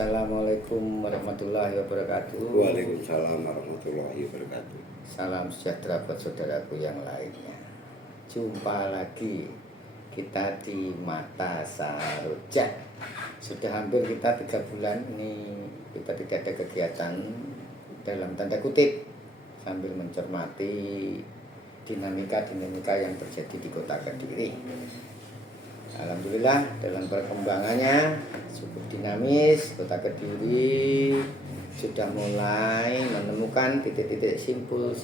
Assalamualaikum warahmatullahi wabarakatuh. Waalaikumsalam warahmatullahi wabarakatuh. Salam sejahtera buat saudaraku yang lainnya. Jumpa lagi kita di Mata Saroja. Sudah hampir kita 3 bulan ini kita tidak ada kegiatan dalam tanda kutip sambil mencermati dinamika yang terjadi di Kota Kediri. Alhamdulillah dalam perkembangannya cukup dinamis. Kota Kediri sudah mulai menemukan titik-titik simpul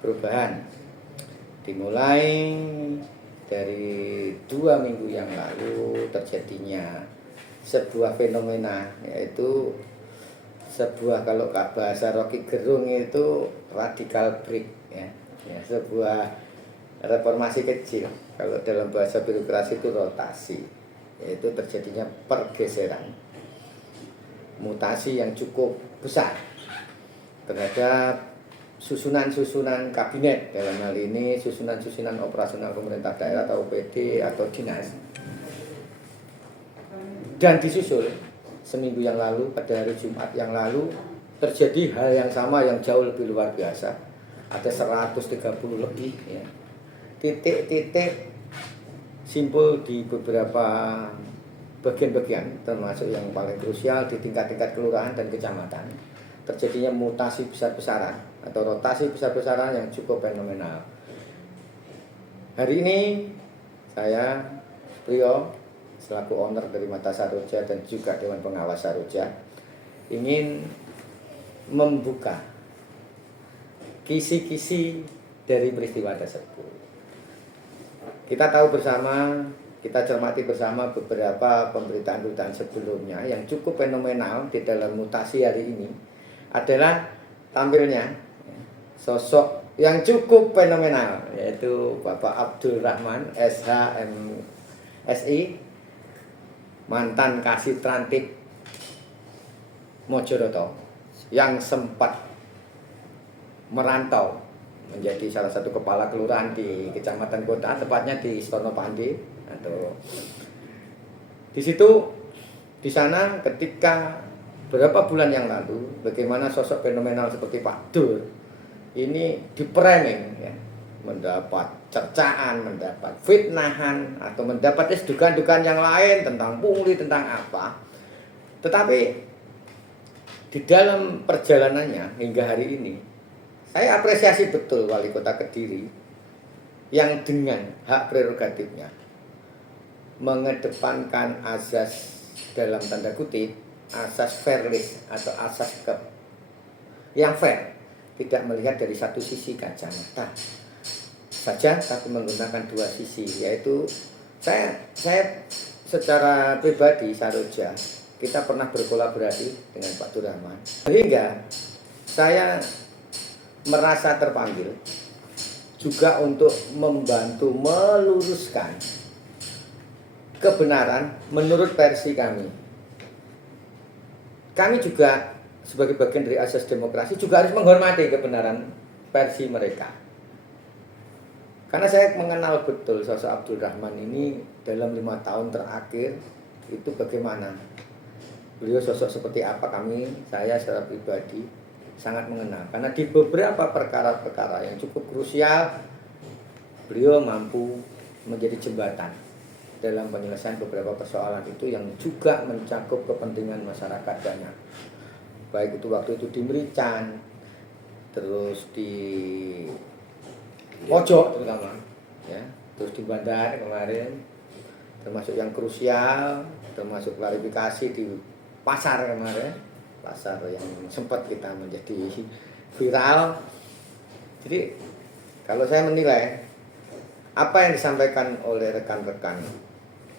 perubahan. Dimulai dari 2 minggu yang lalu terjadinya sebuah fenomena, yaitu sebuah, kalau bahasa Rocky Gerung itu radikal break, ya, sebuah reformasi kecil. Kalau dalam bahasa birokrasi itu rotasi, yaitu terjadinya pergeseran, mutasi yang cukup besar terhadap susunan-susunan kabinet, dalam hal ini susunan-susunan operasional pemerintah daerah atau OPD atau dinas. Dan disusul seminggu yang lalu, pada hari Jumat yang lalu, terjadi hal yang sama yang jauh lebih luar biasa. Ada 130 lebih, ya, titik-titik simpul di beberapa bagian-bagian, termasuk yang paling krusial di tingkat-tingkat kelurahan dan kecamatan. Terjadinya mutasi besar-besaran atau rotasi besar-besaran yang cukup fenomenal. Hari ini saya, Priyo, selaku owner dari Mata Saroja dan juga Dewan Pengawas Saroja, ingin membuka kisi-kisi dari peristiwa tersebut. Kita tahu bersama, kita cermati bersama beberapa pemberitaan-pemberitaan sebelumnya yang cukup fenomenal di dalam mutasi hari ini adalah tampilnya sosok yang cukup fenomenal, yaitu Bapak Abdul Rahman SHMSI, mantan Kasih Trantik Mojoroto, yang sempat merantau menjadi salah satu kepala kelurahan di kecamatan kota, tepatnya di Stonopandi. Atau di situ, di sana ketika beberapa bulan yang lalu, bagaimana sosok fenomenal seperti Pak Dur ini dipraming, ya, mendapat cercaan, mendapat fitnahan, atau mendapat dugaan-dugaan yang lain tentang pungli, tentang apa. Tetapi di dalam perjalanannya hingga hari ini, saya apresiasi betul Wali Kota Kediri yang dengan hak prerogatifnya mengedepankan asas, dalam tanda kutip, asas fairness atau asas yang fair, tidak melihat dari satu sisi kacamata saja, tapi menggunakan 2 sisi, yaitu saya secara pribadi Saroja, kita pernah berkolaborasi dengan Pak Durrahman, sehingga saya merasa terpanggil juga untuk membantu meluruskan kebenaran menurut versi kami. Kami juga sebagai bagian dari asas demokrasi juga harus menghormati kebenaran versi mereka. Karena saya mengenal betul sosok Abdul Rahman ini dalam 5 tahun terakhir itu bagaimana. Beliau sosok seperti apa, saya secara pribadi sangat mengenal. Karena di beberapa perkara-perkara yang cukup krusial, beliau mampu menjadi jembatan dalam penyelesaian beberapa persoalan itu yang juga mencakup kepentingan masyarakat banyak. Baik itu waktu itu di Merican, terus di Pojok terutama, ya, terus di Bandar kemarin, termasuk yang krusial, termasuk klarifikasi di pasar kemarin, pasar yang sempat kita menjadi viral. Jadi kalau saya menilai apa yang disampaikan oleh rekan-rekan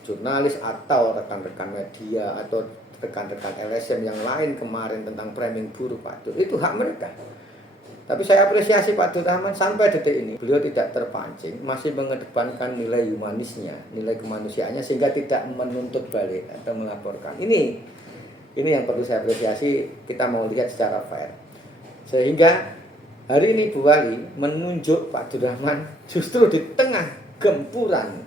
jurnalis atau rekan-rekan media atau rekan-rekan LSM yang lain kemarin tentang framing buruk Pak Dur, itu hak mereka. Tapi saya apresiasi Pak Dur Rahman sampai detik ini beliau tidak terpancing, masih mengedepankan nilai humanisnya, nilai kemanusiaannya, sehingga tidak menuntut balik atau melaporkan. Ini yang perlu saya apresiasi, kita mau lihat secara fair. Sehingga hari ini Bu Wali menunjuk Pak Dur Rahman justru di tengah gempuran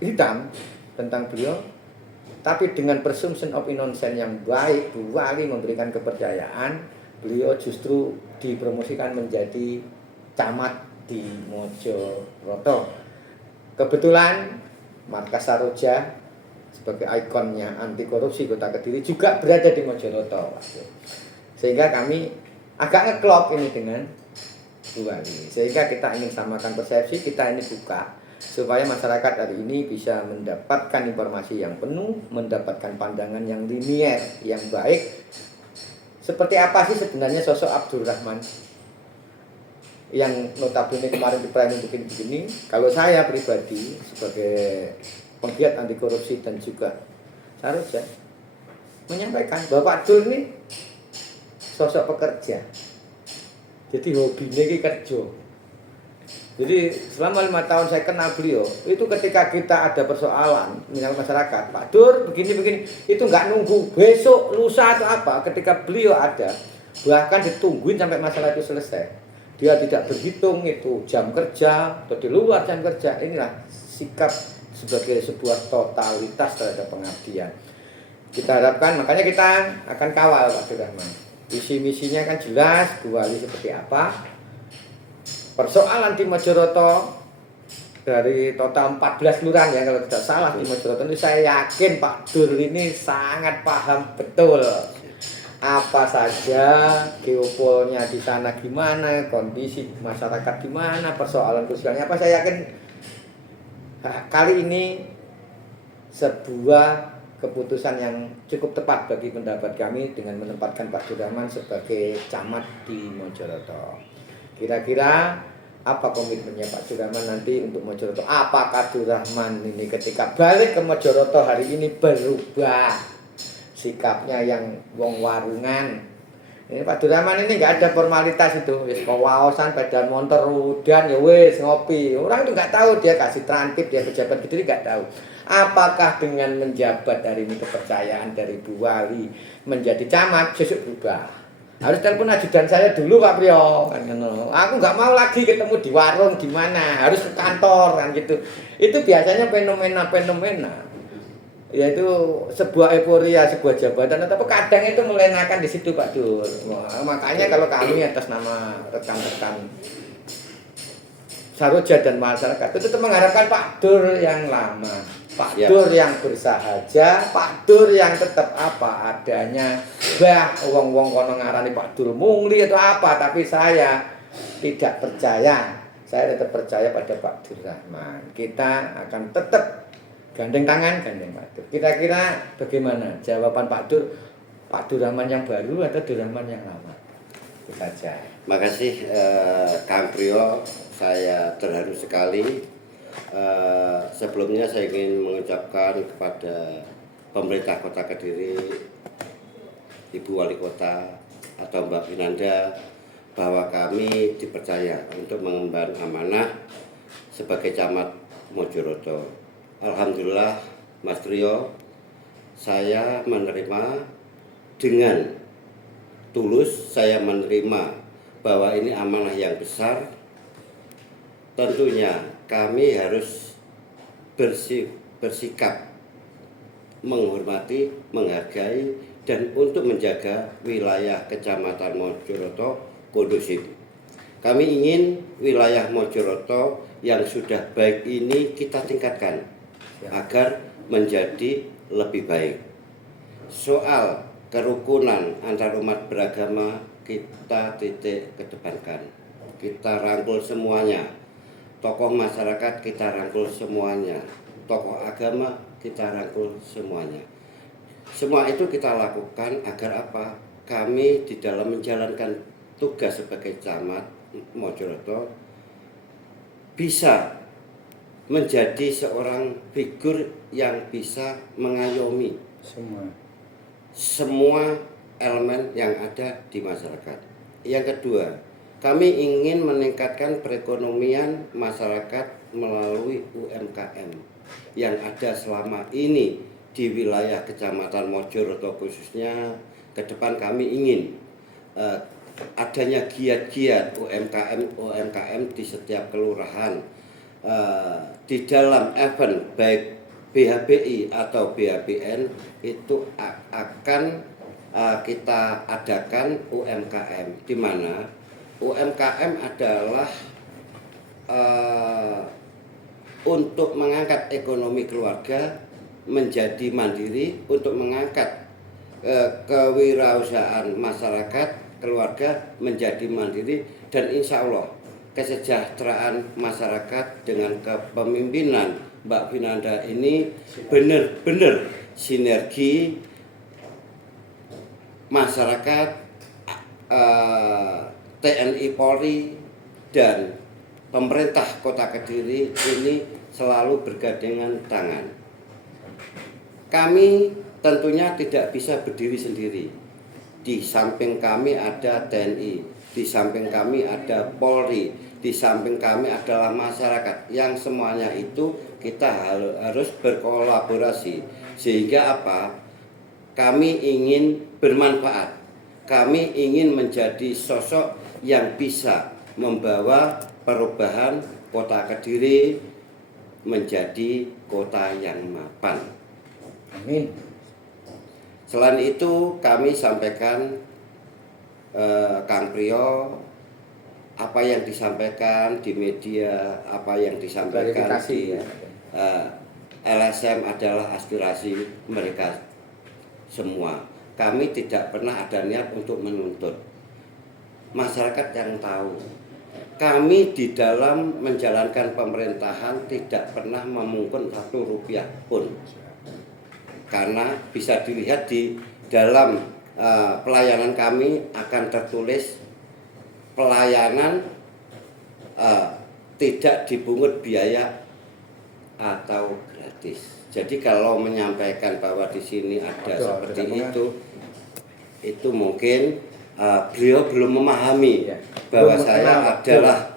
hitam tentang beliau, tapi dengan presumption of innocence yang baik, Bu Wali memberikan kepercayaan, beliau justru dipromosikan menjadi camat di Mojoroto. Kebetulan markas Saroja sebagai ikonnya anti korupsi Kota Kediri juga berada di Mojoroto. Sehingga kami agak ngeklop ini dengan Bu Wali. Sehingga kita ingin samakan persepsi, kita ini buka supaya masyarakat hari ini bisa mendapatkan informasi yang penuh, mendapatkan pandangan yang linier, yang baik. Seperti apa sih sebenarnya sosok Abdul Rahman yang notabene kemarin di planning begini-begini. Kalau saya pribadi sebagai penggiat anti korupsi dan juga Saroja menyampaikan bahwa Pak Abdul ini sosok pekerja. Jadi hobinya ini kerja. Jadi selama 5 tahun saya kenal beliau, itu ketika kita ada persoalan menyangkut masyarakat, Pak Dur begini-begini, itu nggak nunggu besok, lusa atau apa, ketika beliau ada, bahkan ditungguin sampai masalah itu selesai. Dia tidak berhitung itu jam kerja atau di luar jam kerja. Inilah sikap sebagai sebuah totalitas terhadap pengabdian. Kita harapkan, makanya kita akan kawal Pak Rahman. Visi misinya kan jelas, Bu Wali seperti apa. Persoalan di Mojoroto dari total 14 lurahan ya kalau tidak salah di Mojoroto ini, saya yakin Pak Dur ini sangat paham betul apa saja geopolnya di sana gimana, kondisi masyarakat gimana, persoalan sosialnya apa. Saya yakin kali ini sebuah keputusan yang cukup tepat bagi pendapat kami dengan menempatkan Pak Rahman sebagai camat di Mojoroto. Kira-kira apa komitmennya Pak Rahman nanti untuk Mojoroto? Apakah Rahman ini ketika balik ke Mojoroto hari ini berubah sikapnya yang wong warungan? Ini Pak Rahman ini nggak ada formalitas itu, wis kawasan, pedal motor, udan ya wis ngopi. Orang itu nggak tahu dia kasih trantip, dia pejabat gitu, nggak tahu. Apakah dengan menjabat dari ini kepercayaan dari Bu Wali menjadi camat sesuk berubah? Harus telepon ajudan saya dulu Pak Priyo kan. Aku nggak mau lagi ketemu di warung di mana, harus ke kantor kan gitu. Itu biasanya fenomena yaitu sebuah euforia, sebuah jabatan, tapi kadang itu melenakan di situ Pak Dur. Makanya kalau kami atas nama rekan-rekan Saroja dan masyarakat itu tetap mengharapkan Pak Dur yang lama, Pak Dur yang bersahaja, Pak Dur yang tetap apa adanya. Wong-wong kono ngarani Pak Dur mungli atau apa, tapi saya tidak percaya. Saya tetap percaya pada Pak Dur Rahman. Kita akan tetap gandeng tangan, gandeng Pak Dur. Kira-kira bagaimana jawaban Pak Dur? Pak Dur Rahman yang baru atau Dur Rahman yang lama? Itu saja. Makasih Kang Priyo, saya terharu sekali. Sebelumnya saya ingin mengucapkan kepada pemerintah Kota Kediri, Ibu Wali Kota atau Mbak Vinanda, bahwa kami dipercaya untuk mengemban amanah sebagai camat Mojoroto. Alhamdulillah Mas Trio, saya menerima dengan tulus, saya menerima bahwa ini amanah yang besar. Tentunya kami harus bersikap menghormati, menghargai, dan untuk menjaga wilayah Kecamatan Mojoroto kondusif. Kami ingin wilayah Mojoroto yang sudah baik ini kita tingkatkan agar menjadi lebih baik. Soal kerukunan antar umat beragama kita titik kedepankan. Kita rangkul semuanya. Tokoh masyarakat kita rangkul semuanya. Tokoh agama kita rangkul semuanya. Semua itu kita lakukan agar apa? Kami di dalam menjalankan tugas sebagai camat Mojoroto bisa menjadi seorang figur yang bisa mengayomi semua elemen yang ada di masyarakat. Yang kedua, kami ingin meningkatkan perekonomian masyarakat melalui UMKM yang ada selama ini di wilayah Kecamatan Mojoroto khususnya. Ke depan kami ingin adanya giat-giat UMKM di setiap kelurahan, di dalam event baik BHBI atau BHBN itu akan kita adakan UMKM, di mana UMKM adalah untuk mengangkat ekonomi keluarga menjadi mandiri, untuk mengangkat kewirausahaan masyarakat keluarga menjadi mandiri, dan insya Allah kesejahteraan masyarakat dengan kepemimpinan Mbak Vinanda ini benar-benar sinergi masyarakat, TNI Polri dan pemerintah Kota Kediri ini selalu bergandengan tangan. Kami tentunya tidak bisa berdiri sendiri. Di samping kami ada TNI, di samping kami ada Polri, di samping kami adalah masyarakat, yang semuanya itu kita harus berkolaborasi. Sehingga apa? Kami ingin bermanfaat. Kami ingin menjadi sosok yang bisa membawa perubahan Kota Kediri menjadi kota yang mapan. Amin. Selain itu kami sampaikan Kang Priyo, apa yang disampaikan di media, apa yang disampaikan di LSM adalah aspirasi mereka semua. Kami tidak pernah ada niat untuk menuntut. Masyarakat yang tahu. Kami di dalam menjalankan pemerintahan tidak pernah memungut Rp1 pun. Karena bisa dilihat di dalam pelayanan kami akan tertulis pelayanan tidak dipungut biaya atau gratis. Jadi kalau menyampaikan bahwa di sini ada seperti itu mungkin beliau belum memahami bahwa saya adalah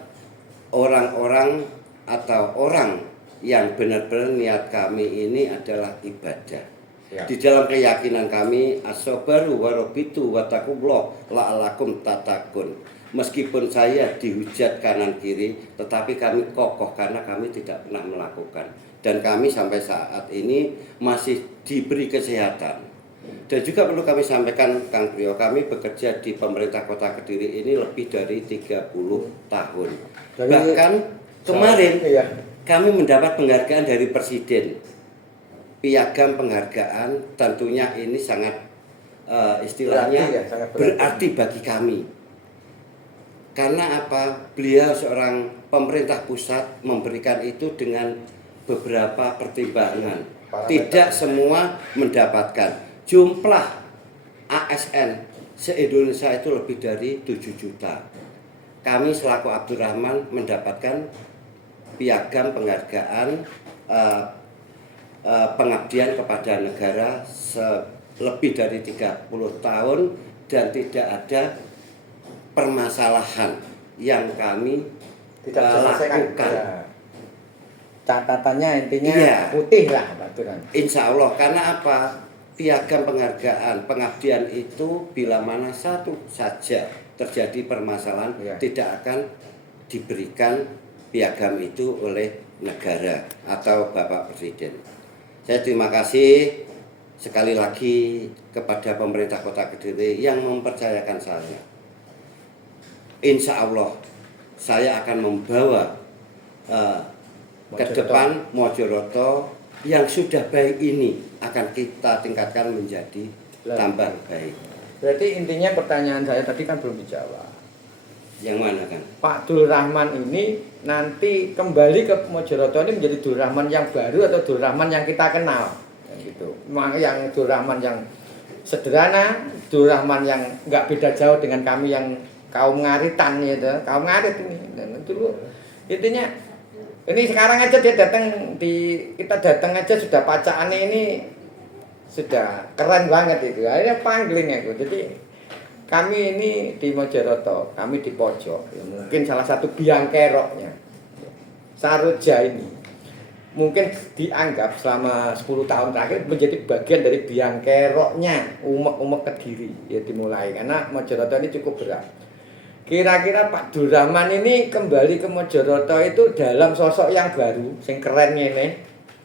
orang-orang atau orang yang benar-benar niat kami ini adalah ibadah. Di dalam keyakinan kami, as-sabaru warabitu watakullah la'alakum tatakun. Meskipun saya dihujat kanan kiri, tetapi kami kokoh karena kami tidak pernah melakukan. Dan kami sampai saat ini masih diberi kesehatan. Dan juga perlu kami sampaikan Kang Priyo, kami bekerja di pemerintah Kota Kediri ini lebih dari 30 tahun. Bahkan kemarin kami mendapat penghargaan dari Presiden. Piagam penghargaan tentunya ini sangat istilahnya berarti bagi kami. Karena apa? Beliau seorang pemerintah pusat memberikan itu dengan beberapa pertimbangan. Tidak semua mendapatkan. Jumlah ASN se-Indonesia itu lebih dari 7 juta. Kami selaku Abdurrahman mendapatkan piagam penghargaan pengabdian kepada negara lebih dari 30 tahun dan tidak ada permasalahan yang kami tidak lakukan. Catatannya intinya putih lah Pak Turan. Insya Allah, karena apa? Piagam penghargaan pengabdian itu bila mana satu saja terjadi permasalahan tidak akan diberikan piagam itu oleh negara atau Bapak Presiden. Saya terima kasih sekali lagi kepada pemerintah Kota Kediri yang mempercayakan saya. Insya Allah saya akan membawa ke depan Mojoroto yang sudah baik ini akan kita tingkatkan menjadi tambah baik. Berarti intinya pertanyaan saya tadi kan belum dijawab. Yang mana kan? Pak Dul Rahman ini nanti kembali ke Mojoroto ini menjadi Dul Rahman yang baru atau Dul Rahman yang kita kenal? Gitu. Yang Dul Rahman yang sederhana, Dul Rahman yang nggak beda jauh dengan kami yang kaum ngaritan gitu, kaum ngarit ini. Dan dulu intinya ini sekarang aja dia datang kita datang aja sudah pacaannya ini sudah keren banget itu. Akhirnya panggling aku. Jadi kami ini di Mojoroto, kami di pojok, ya, mungkin salah satu biang keroknya Saroja ini mungkin dianggap selama 10 tahun terakhir menjadi bagian dari biang keroknya umek-umek Kediri ya dimulai, karena Mojoroto ini cukup berat. Kira-kira Pak Dul Rahman ini kembali ke Mojoroto itu dalam sosok yang baru, yang keren ini,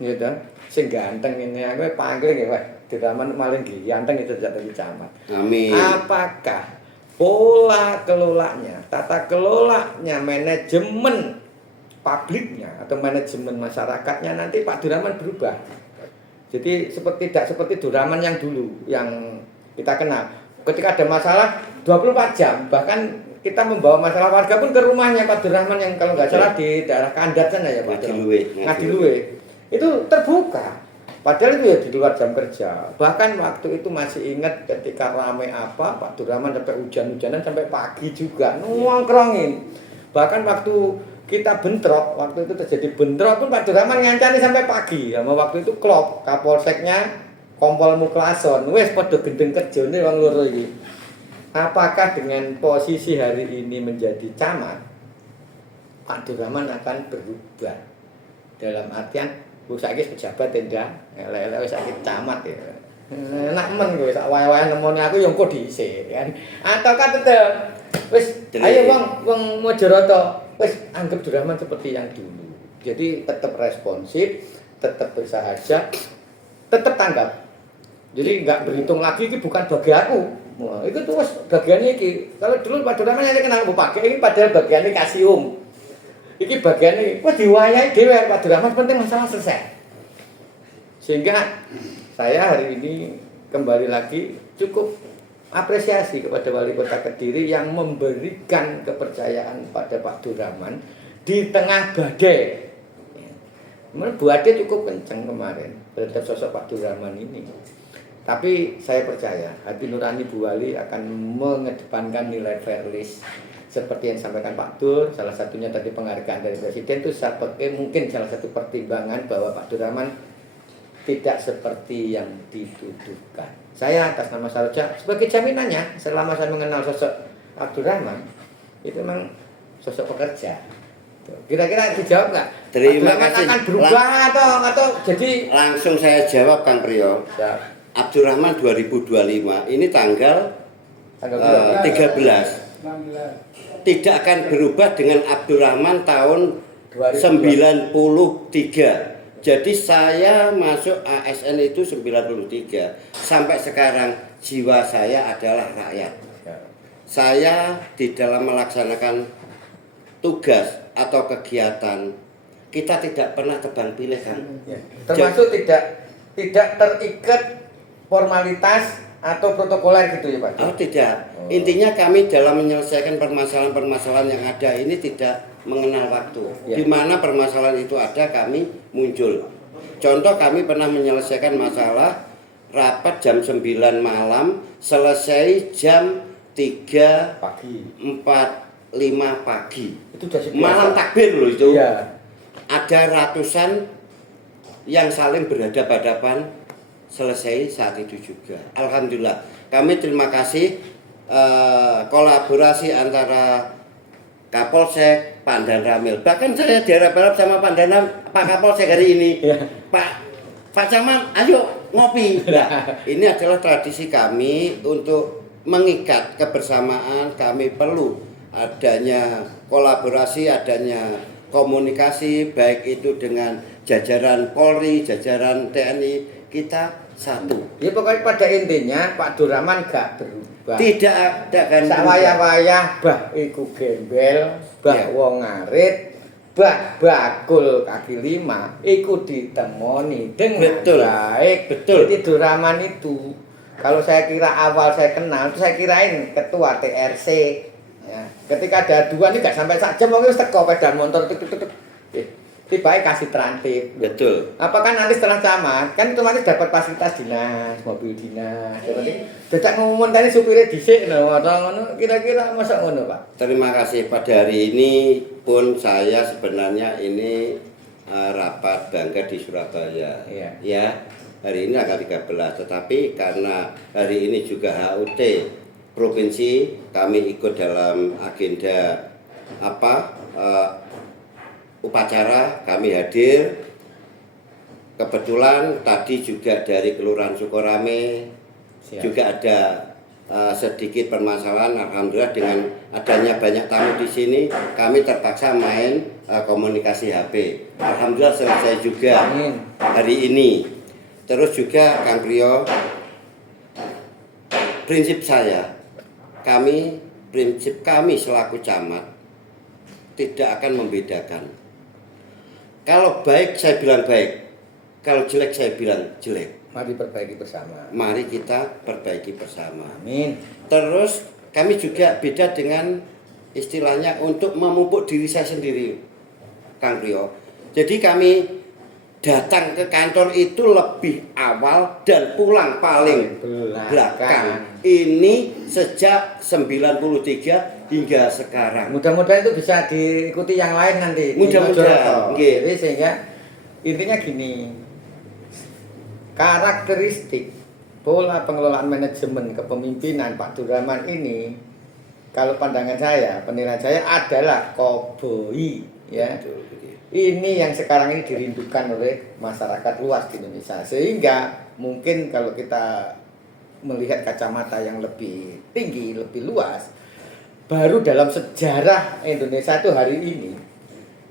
gitu. Sing ganteng ini aku panggil nggih, Pak. Diraman maling ganteng itu jadi camat. Amin. Apakah pola kelolanya, tata kelolanya, manajemen publiknya atau manajemen masyarakatnya nanti Pak Duraman berubah. Jadi tidak seperti Duraman yang dulu yang kita kenal. Ketika ada masalah 24 jam, bahkan kita membawa masalah warga pun ke rumahnya Pak Duraman yang kalau nggak salah di daerah Kandat sana ya Pak. Ngadiluwe. Itu terbuka. Padahal itu ya di luar jam kerja. Bahkan waktu itu masih ingat ketika rame apa Pak Duraman sampai hujan-hujanan sampai pagi juga nongkrongin. Bahkan waktu kita bentrok, waktu itu terjadi bentrok pun Pak Duraman ngancani sampai pagi. Sama waktu itu klop Kapolseknya Kompol Muklason, wes padha gendeng kerjane wong loro iki. Apakah dengan posisi hari ini menjadi camat, Pak Duraman akan berubah? Dalam artian, saiki pejabat tenda, elek-elek wis saiki camat ya. Enak men kowe sak wae-wae nemoni aku yo engko dhisik kan. Ataukah tetep wis ayo wong Mojokerto wis anggap Duraman seperti yang dulu. Jadi tetap responsif, tetap bersahaja, tetap tanggap. Jadi enggak berhitung lagi ini bukan bagi aku. Wah, itu terus bagiannya iki. Kalau dulu Pak Duraman yang kenal Bupake ini padahal bagiannya kasium. Iki bagiannya wah diwayahi dhewe Pak Duraman penting masalah selesai. Sehingga saya hari ini kembali lagi cukup apresiasi kepada Wali Kota Kediri yang memberikan kepercayaan pada Pak Duraman di tengah badai. Badai cukup kencang kemarin terhadap sosok Pak Duraman ini. Tapi saya percaya hati nurani Bu Wali akan mengedepankan nilai fairness seperti yang disampaikan Pak Dur. Salah satunya tadi penghargaan dari Presiden itu sebagai mungkin salah satu pertimbangan bahwa Pak Duraman tidak seperti yang dituduhkan. Saya atas nama Saroja sebagai jaminannya selama saya mengenal sosok Abdurrahman itu memang sosok pekerja. Kira-kira dijawab nggak? Terima kasih. Akan berubah atau jadi langsung saya jawab Kang Priyo. Abdurrahman 2025 ini tanggal 13 tidak akan berubah dengan Abdurrahman tahun 93. Jadi saya masuk ASN itu 93. Sampai sekarang jiwa saya adalah rakyat. Saya di dalam melaksanakan tugas atau kegiatan kita tidak pernah tebang pilih kan. Termasuk tidak terikat formalitas atau protokoler gitu ya Pak? Oh tidak. Intinya kami dalam menyelesaikan permasalahan-permasalahan yang ada ini tidak mengenal waktu. Di mana permasalahan itu ada kami muncul. Contoh kami pernah menyelesaikan masalah rapat jam 9 malam selesai jam 3 pagi 4 5 pagi. Itu malam takbir loh itu. Ya. Ada ratusan yang saling berhadapan-hadapan selesai saat itu juga. Alhamdulillah. Kami terima kasih kolaborasi antara Kapolsek, Pandan Ramil. Bahkan saya diharap-harap sama Pak Kapolsek hari ini. Ya. Pak Camat, ayo ngopi. Nah, ini adalah tradisi kami untuk mengikat kebersamaan. Kami perlu adanya kolaborasi, adanya komunikasi baik itu dengan jajaran Polri, jajaran TNI. Kita satu. Ya pokoknya pada intinya Pak Duraman gak berubah. Tidak ada kan. Sak wayah-wayah bah iku gembel, bah wong ngarit, bah bakul kaki lima iku ditemoni dengan baik. Betul. Jadi Duraman itu kalau saya kira awal saya kenal itu saya kirain ketua TRC. Ya. Ketika ada dua ini gak sampai sak jam wong wis teko sepeda motor tuk. Tiba-tiba kasih transit. Betul. Apakah nanti setelah camat kan otomatis dapat fasilitas dinas, mobil dinas. Jadi dadak ngomong tadi supirnya dhisik ngono kira-kira masa ngono, Pak. Terima kasih. Pada hari ini pun saya sebenarnya ini rapat bangga di Surabaya. Iya. Ya. Hari ini tanggal 13, tetapi karena hari ini juga HUT provinsi, kami ikut dalam agenda upacara, kami hadir. Kebetulan tadi juga dari Kelurahan Sukorame juga ada sedikit permasalahan. Alhamdulillah dengan adanya banyak tamu di sini, kami terpaksa main komunikasi HP. Alhamdulillah selesai juga hari ini. Terus juga Kang Priyo, prinsip kami selaku camat tidak akan membedakan. Kalau baik saya bilang baik, kalau jelek saya bilang jelek. Mari perbaiki bersama. Mari kita perbaiki bersama. Amin. Terus kami juga beda dengan istilahnya untuk memupuk diri saya sendiri, Kang Priyo. Jadi kami datang ke kantor itu lebih awal dan pulang paling belakang. Ini sejak 93 hingga sekarang. Mudah-mudahan itu bisa diikuti yang lain nanti. Mudah-mudahan. Jadi sehingga intinya gini, karakteristik pola pengelolaan manajemen kepemimpinan Pak Durrahman ini, kalau pandangan saya, penilaian saya adalah koboi, ya. Ini yang sekarang ini dirindukan oleh masyarakat luas di Indonesia. Sehingga mungkin kalau kita melihat kacamata yang lebih tinggi, lebih luas, baru dalam sejarah Indonesia itu hari ini,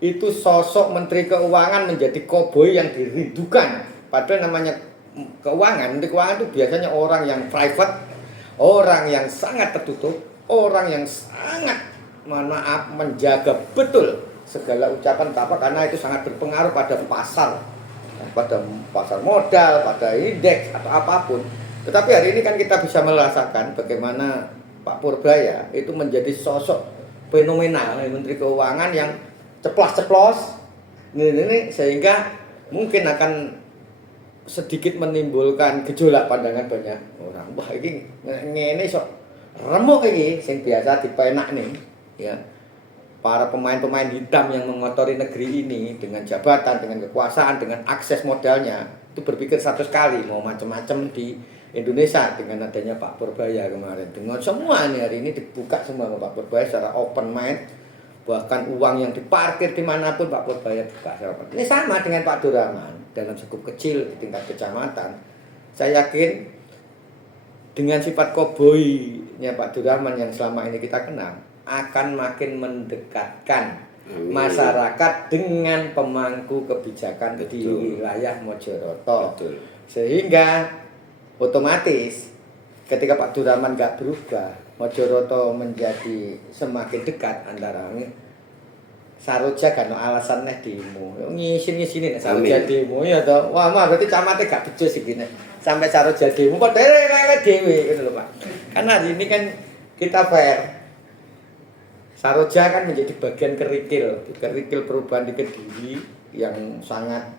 itu sosok Menteri Keuangan menjadi koboi yang dirindukan. Padahal namanya Menteri Keuangan itu biasanya orang yang private, orang yang sangat tertutup, orang yang sangat, mohon maaf, menjaga betul segala ucapan apa, karena itu sangat berpengaruh pada pasar modal, pada indeks atau apapun. Tetapi hari ini kan kita bisa merasakan bagaimana Pak Purbaya itu menjadi sosok fenomenal Menteri Keuangan yang ceplos-ceplos ini, sehingga mungkin akan sedikit menimbulkan gejolak pandangan banyak orang. Wah, ini sok remuk ini sing biasa dipenak nih, ya. Para pemain-pemain hitam yang mengotori negeri ini dengan jabatan, dengan kekuasaan, dengan akses modalnya, itu berpikir 100 kali mau macam-macam di Indonesia dengan adanya Pak Purbaya kemarin. Dengan semua ini hari ini dibuka semua sama Pak Purbaya secara open mind, bahkan uang yang diparkir dimanapun Pak Purbaya buka. Ini sama dengan Pak Durrahman dalam skup kecil di tingkat kecamatan. Saya yakin dengan sifat koboi-nya Pak Durrahman yang selama ini kita kenal, akan makin mendekatkan masyarakat dengan pemangku kebijakan di wilayah Mojoroto. Sehingga otomatis ketika Pak Durrahman nggak berubah, Mojoroto menjadi semakin dekat antara Saroja kan alasan nih demo. Ngisin-ngisini nek Saroja demo ya toh. Wah, mah berarti camate gak becus iki nek. Sampai Saroja demo kok dhewe dhewe gitu loh, Pak. Karena hari ini kan kita fair. Saroja kan menjadi bagian kerikil perubahan di Kediri yang sangat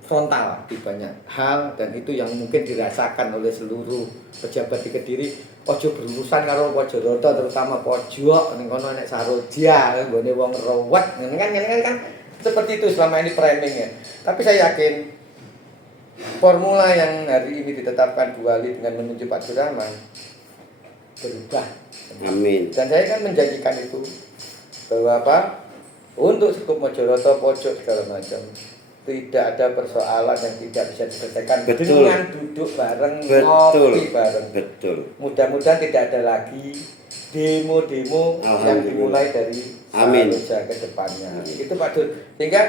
frontal di banyak hal, dan itu yang mungkin dirasakan oleh seluruh pejabat di Kediri. Ojo berurusan karo Mojoroto, terutama pojok ning kono nek Saroja nggone wong rewet kan seperti itu selama ini framingnya. Tapi saya yakin formula yang hari ini ditetapkan Bu Ali dengan menunjuk Pak Durrahman berubah. Amin. Dan saya kan menjanjikan itu bahwa apa, untuk skup Mojoroto pojok segala macam tidak ada persoalan yang tidak bisa diselesaikan dengan duduk bareng, ngopi bareng. Mudah-mudahan tidak ada lagi demo-demo yang dimulai dari Saroja ke depannya. Itu Pak Dur. Sehingga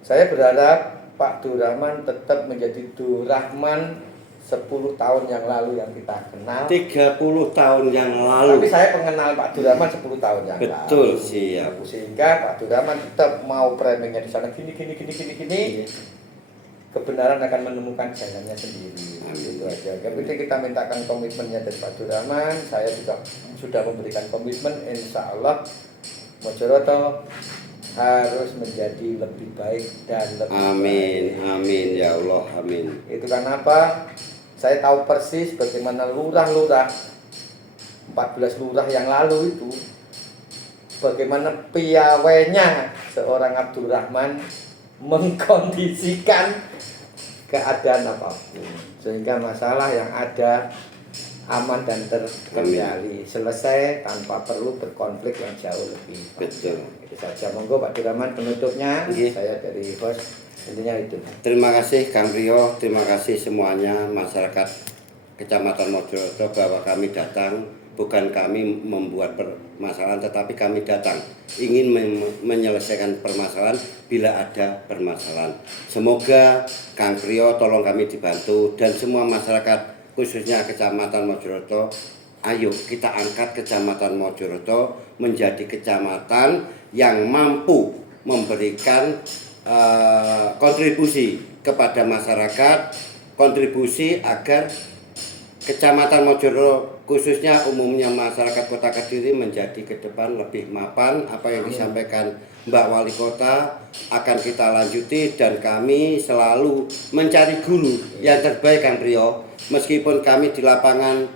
saya berharap Pak Durrahman tetap menjadi Durrahman 10 tahun yang lalu yang kita kenal. 30 tahun yang lalu. Tapi saya mengenal Pak Durrahman 10 tahun yang lalu. Betul, siap. Sehingga Pak Durrahman tetap mau framingnya di sana gini. Kebenaran akan menemukan jalannya sendiri. Itu aja. Jadi kita mintakan komitmennya dari Pak Durrahman. Saya juga sudah memberikan komitmen, insya Allah Mojoroto harus menjadi lebih baik dan lebih baik. Amin ya Allah, amin. Itu karena apa? Saya tahu persis bagaimana lurah-lurah 14 lurah yang lalu itu, bagaimana piawainya seorang Abdurrahman mengkondisikan keadaan apapun, sehingga masalah yang ada aman dan terkendali, selesai tanpa perlu berkonflik yang jauh lebih. Betul. Itu saja. Monggo Pak Durrahman penutupnya. Saya dari host, intinya itu. Terima kasih Kang Priyo, terima kasih semuanya masyarakat Kecamatan Mojorejo bahwa kami datang, bukan kami membuat permasalahan, tetapi kami datang ingin menyelesaikan permasalahan bila ada permasalahan. Semoga Kang Priyo tolong kami dibantu dan semua masyarakat khususnya Kecamatan Mojorejo. Ayo kita angkat Kecamatan Mojorejo menjadi kecamatan yang mampu memberikan kontribusi kepada masyarakat, kontribusi agar Kecamatan Mojorejo khususnya umumnya masyarakat Kota Kediri menjadi ke depan lebih mapan. Apa yang disampaikan Mbak Wali Kota akan kita lanjuti dan kami selalu mencari guru yang terbaik Kang Priyo. Meskipun kami di lapangan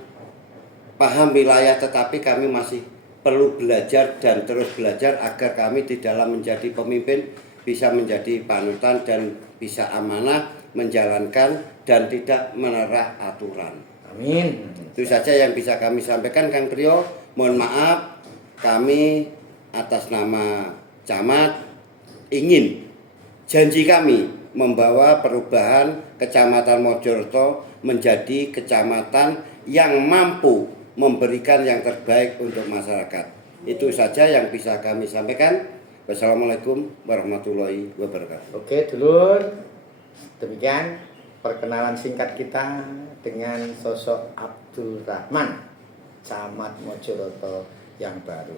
paham wilayah, tetapi kami masih perlu belajar dan terus belajar agar kami di dalam menjadi pemimpin bisa menjadi panutan dan bisa amanah menjalankan dan tidak menerah aturan. Amin. Itu saja yang bisa kami sampaikan Kang Priyo. Mohon maaf kami atas nama camat ingin janji kami membawa perubahan Kecamatan Mojorejo menjadi kecamatan yang mampu memberikan yang terbaik untuk masyarakat. Itu saja yang bisa kami sampaikan. Wassalamualaikum warahmatullahi wabarakatuh. Oke, dulur. Demikian perkenalan singkat kita dengan sosok Abdul Rahman, Camat Mojorejo yang baru.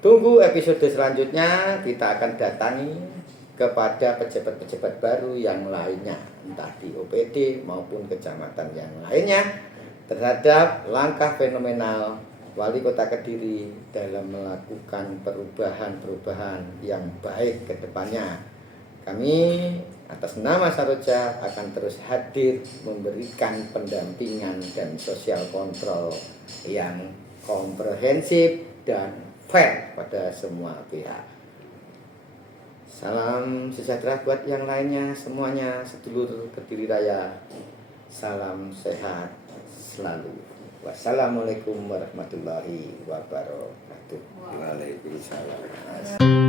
Tunggu episode selanjutnya, kita akan datangi kepada pejabat-pejabat baru yang lainnya, entah di OPD maupun kecamatan yang lainnya, terhadap langkah fenomenal Wali Kota Kediri dalam melakukan perubahan-perubahan yang baik ke depannya. Kami atas nama Saroja akan terus hadir memberikan pendampingan dan sosial kontrol yang komprehensif dan fair pada semua pihak. Salam sejahtera buat yang lainnya semuanya, sedulur Kediri Raya. Salam sehat selalu. Wassalamualaikum warahmatullahi wabarakatuh. Waalaikumsalam.